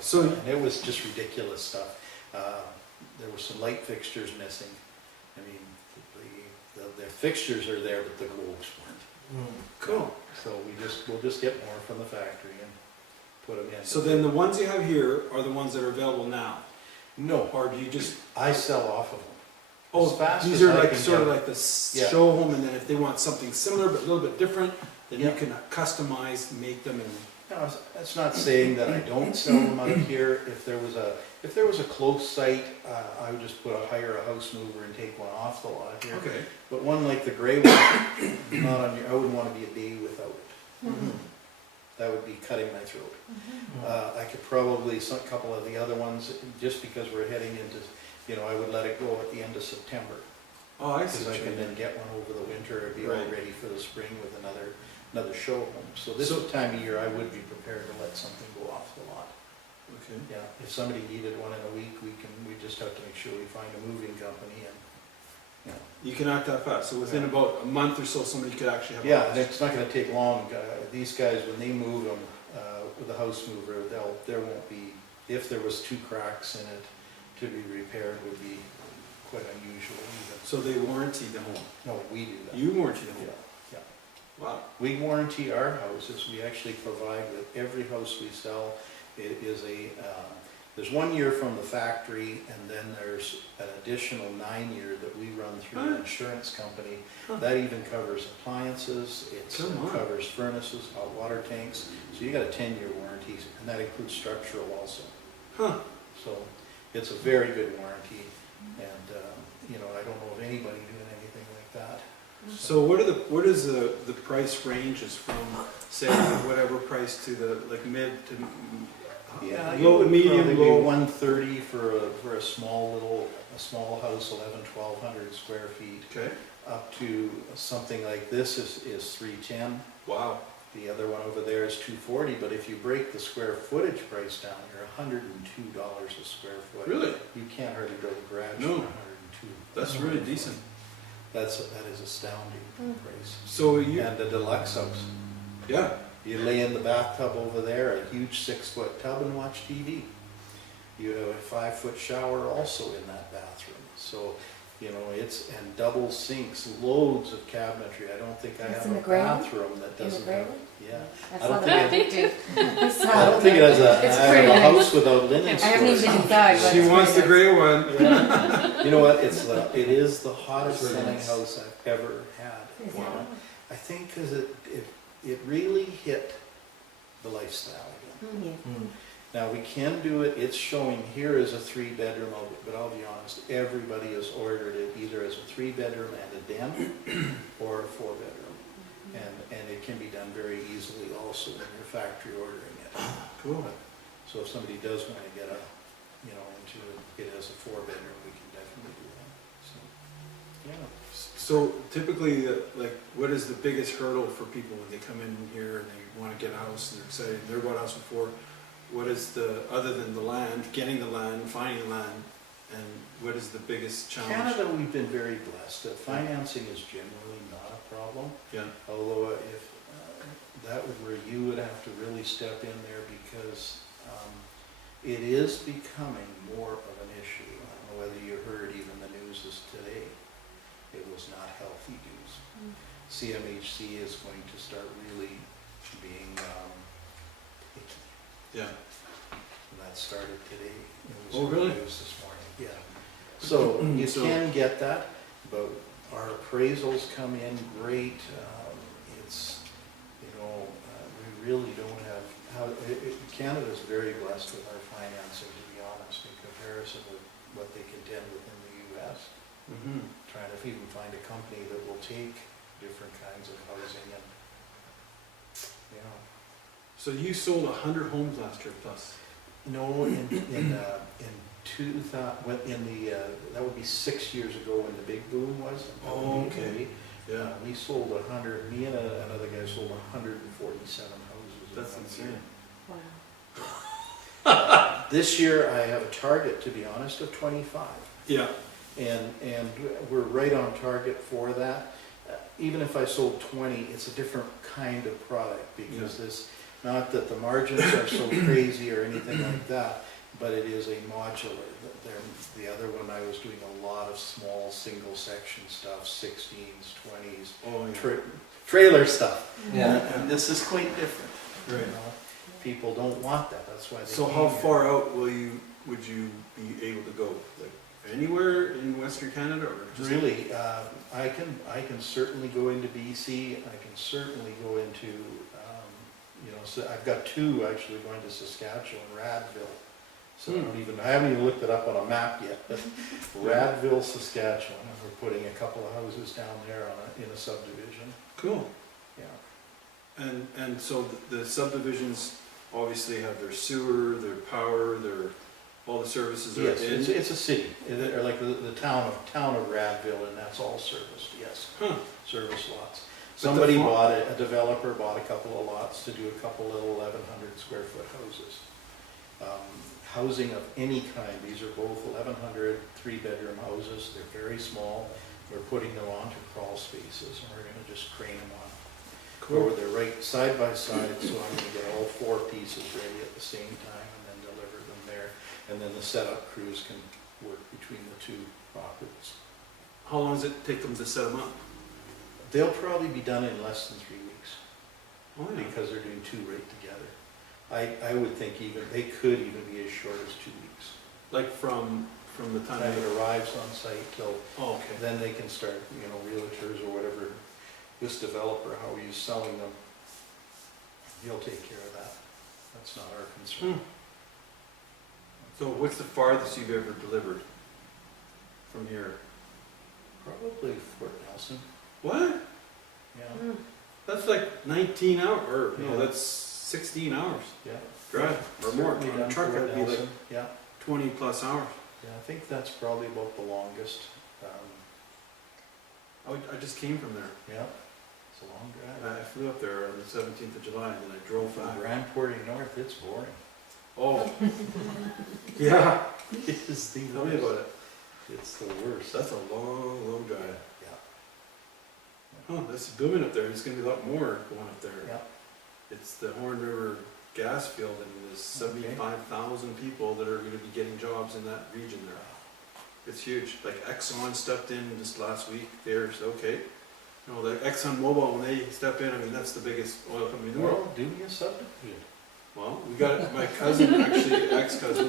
like So- that. And it was just ridiculous stuff. There were some light fixtures missing. I mean, the fixtures are there, but the globes weren't. Cool. So we'll just get more from the factory and put them in. So then the ones you have here are the ones that are available now? No, Or do you just, I sell off of them. oh, As fast these as are I like can sort of get. like the Yeah. show home, and then if they want something similar but a little bit different, then you Yeah. can customize, make them and, No, that's not saying that I don't sell them out here. If there was a close site, I would just hire a house mover and take one off the lot here. okay. But one like the gray one, I wouldn't want to be a day without it. Mhm. That would be cutting my throat. I could probably, a couple of the other ones, just because we're heading into, I would let it go at the end of September. Oh, I see. Because I what you can mean. then get one over the winter and be all Right. ready for the spring with another show home. So this So- time of year, I would be prepared to let something go off the lot. Okay. Yeah, if somebody needed one in a week, we just have to make sure we find a moving company and, You can act that fast, so within Yeah. about a month or so, somebody could actually have. a yeah, house. and it's not gonna take long. These guys, when they move them, with the house mover, there won't be, if there was 2 cracks in it to be repaired would be quite unusual even. So they warranty the home. No, we do that. You warranty the Yeah, home? yeah. Wow. We warranty our houses. We actually provide with every house we sell. It is there's 1 year from the factory, and then there's an additional 9 year that we run through an insurance company. Huh. That even covers appliances, it Come on. covers furnaces, hot water tanks. So you got a 10-year warranty, and that includes structural also. Huh. So it's a very good warranty, and, I don't know of anybody doing anything like that. So what is the price ranges from, say, whatever price to the, like, mid to Yeah, it low, would medium, probably be low? 130 for a small house, 1,200 square feet, Okay. up to something like this is 310. Wow. The other one over there is 240, but if you break the square footage price down, you're $102 a square foot. Really? You can't hardly build a garage for No. 102. That's really decent. That is astounding price. So you, And the deluxe house, yeah. you lay in the bathtub over there, a huge 6-foot tub, and watch TV. You have a 5-foot shower also in that bathroom. So, and double sinks, loads of cabinetry. I don't think I That's have in a the gray one? bathroom that In the doesn't gray have, one? yeah. I I saw don't that. think I I don't think it has It's I have pretty a nice. house without linen I haven't even storage. been inside, but She it's wants the pretty nice. gray one. You know what, it is the hottest It's really selling nice. house I've ever had. Is you know. that- I think because it really hit the lifestyle again. Yeah. Now, we can do it, it's showing here as a 3-bedroom, but I'll be honest, everybody has ordered it either as a 3-bedroom and a den, or a 4-bedroom. And it can be done very easily also when you're factory ordering it. Cool. So if somebody does want to get into it as a 4-bedroom, we can definitely do that, so, yeah. So typically, like, what is the biggest hurdle for people when they come in here and they want to get a house and they're excited, they're bought a house before? What is other than the land, getting the land, finding the land, and what is the biggest challenge? Canada, we've been very blessed. Financing is generally not a problem. Yeah. Although if that would where you would have to really step in there because it is becoming more of an issue. I don't know whether you heard even the news is today. It was not healthy news. CMHC is going to start really being picky. Yeah. And that started today. It was Oh, in the really? news this morning. Yeah. So you So- can get that, but our appraisals come in great. We really don't have, Canada's very blessed with our financing, to be honest, in comparison with what they contend within the US. Mm-hmm. Trying to even find a company that will take different kinds of housing and, So you sold 100 homes last year plus? No, in 2000, that would be 6 years ago when the big boom was. Oh, okay. Yeah. We sold 100, me and another guy sold 147 houses. in That's 1 insane. year. Wow. This year I have a target, to be honest, of 25. Yeah. And we're right on target for that. Even if I sold 20, it's a different kind of product because Not that the margins are so crazy or anything like that, but it is a modular. The other one, I was doing a lot of small, single section stuff, 16s, 20s, Oh, yeah. trailer stuff. Yeah. And this is quite different. Right. You know? People don't want that, that's why they So came how here. far out would you be able to go? Like anywhere in Western Canada or just? Really, I can certainly go into BC, I can certainly go into, you know, so I've got two actually going to Saskatchewan, Radville. So I haven't even looked it up on a map yet, but Radville, Saskatchewan, and we're putting a couple of houses down there in a subdivision, Cool. yeah. And so the subdivisions obviously have their sewer, their power, all the services are Yes, in? it's a city, or like the town of Radville, and that's all serviced, yes, Huh. service lots. But Somebody the bought it, a developer bought a couple of lots to do a couple little 1,100 square foot houses. Housing of any kind, these are both 1,100 three-bedroom houses, they're very small. We're putting them onto crawl spaces, and we're gonna just crane them on. Or they're right side by side, so I'm gonna get all four pieces ready at the same time and then deliver them there. And then the setup crews can work between the two properties. How long does it take them to set them up? They'll probably be done in less than 3 weeks, Oh, yeah. because they're doing two right together. I would think they could even be as short as 2 weeks. Like from the time Time they it arrives on site till, Oh, okay. then they can start, you know, realtors or whatever, this developer, how he's selling them, he'll take care of that. That's not our concern. So what's the farthest you've ever delivered from here? Probably Fort Nelson, What? yeah, That's like 19 hours, or no, Yeah. that's 16 hours yeah. drive or more. Certainly On done a truck, Fort that'd be like Nelson, yeah, 20 plus hours. yeah, I think that's probably about the longest, I just came from there. yeah, it's a long drive. I flew up there on the 17th of July and then I drove From back. Grand Portage North, it's boring. Oh. Yeah. It is the Tell me about it. It's the worst. That's a long, long drive. Yeah. Oh, that's booming up there. There's gonna be a lot more going up there. Yeah. It's the Horn River gas field and there's 75,000 people that are gonna be getting jobs in that region there. It's huge. Like Exxon stepped in just last week. They're okay. You know, the Exxon Mobil, when they step in, I mean, that's the biggest oil company in the world. Well, do me a subdivision. Well, we got my cousin, actually ex-cousin.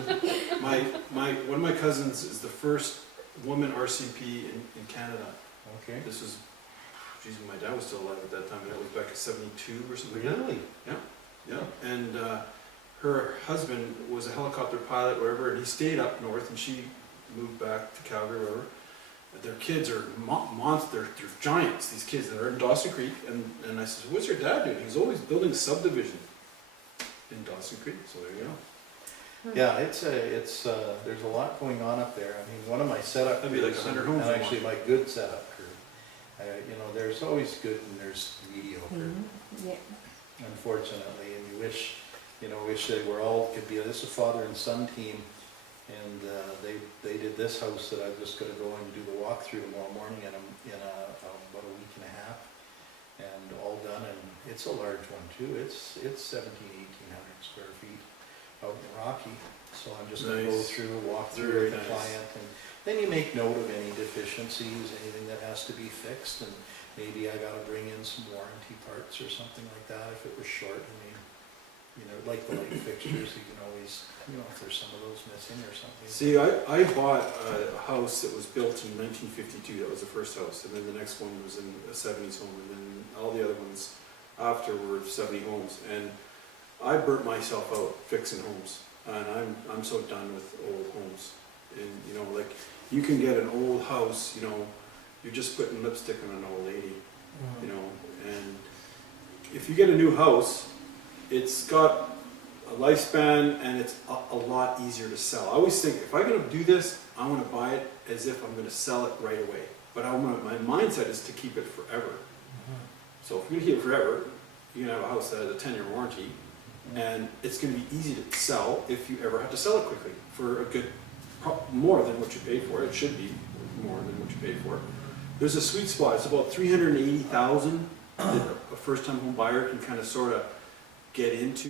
One of my cousins is the first woman RCP in Canada. Okay. This was, geez, my dad was still alive at that time, and that was back in '72 or something. Really? Yeah, and her husband was a helicopter pilot, wherever, and he stayed up north, and she moved back to Calgary, wherever. Their kids are monsters, they're giants, these kids that are in Dawson Creek, and I said, what's your dad doing? He's always building a subdivision in Dawson Creek, so there you go. Yeah, there's a lot going on up there. I mean, one of my setup That'd be like crews, 100 homes and a actually my good setup crew, you know, there's always good and there's mediocre, Yeah. unfortunately, and you wish they were all, could be, this is a father and son team, and they did this house that I'm just gonna go and do the walkthrough tomorrow morning in about a week and a half, and all done, and it's a large one too. It's 1,700-1,800 square feet out in Rocky, so I'm just gonna go Nice. through, walk through Very with the nice. client, and then you make note of any deficiencies, anything that has to be fixed, and maybe I gotta bring in some warranty parts or something like that if it was short. I mean, you know, like the light fixtures, you can always, you know, if there's some of those missing or something. See, I bought a house that was built in 1952, that was the first house, and then the next one was in a 70s home, and then all the other ones after were 70 homes, and I burnt myself out fixing homes, and I'm so done with old homes. And you know, like, you can get an old house, you know, you're just putting lipstick on an old lady, you know, and if you get a new house, it's got a lifespan and it's a lot easier to sell. I always think, if I'm gonna do this, I wanna buy it as if I'm gonna sell it right away. But my mindset is to keep it forever. So if you're gonna keep it forever, you can have a house that has a 10-year warranty, and it's gonna be easy to sell if you ever have to sell it quickly for a good, more than what you paid for it. It should be more than what you paid for it. There's a sweet spot. It's about 380,000 that a first-time home buyer can kind of sort of get into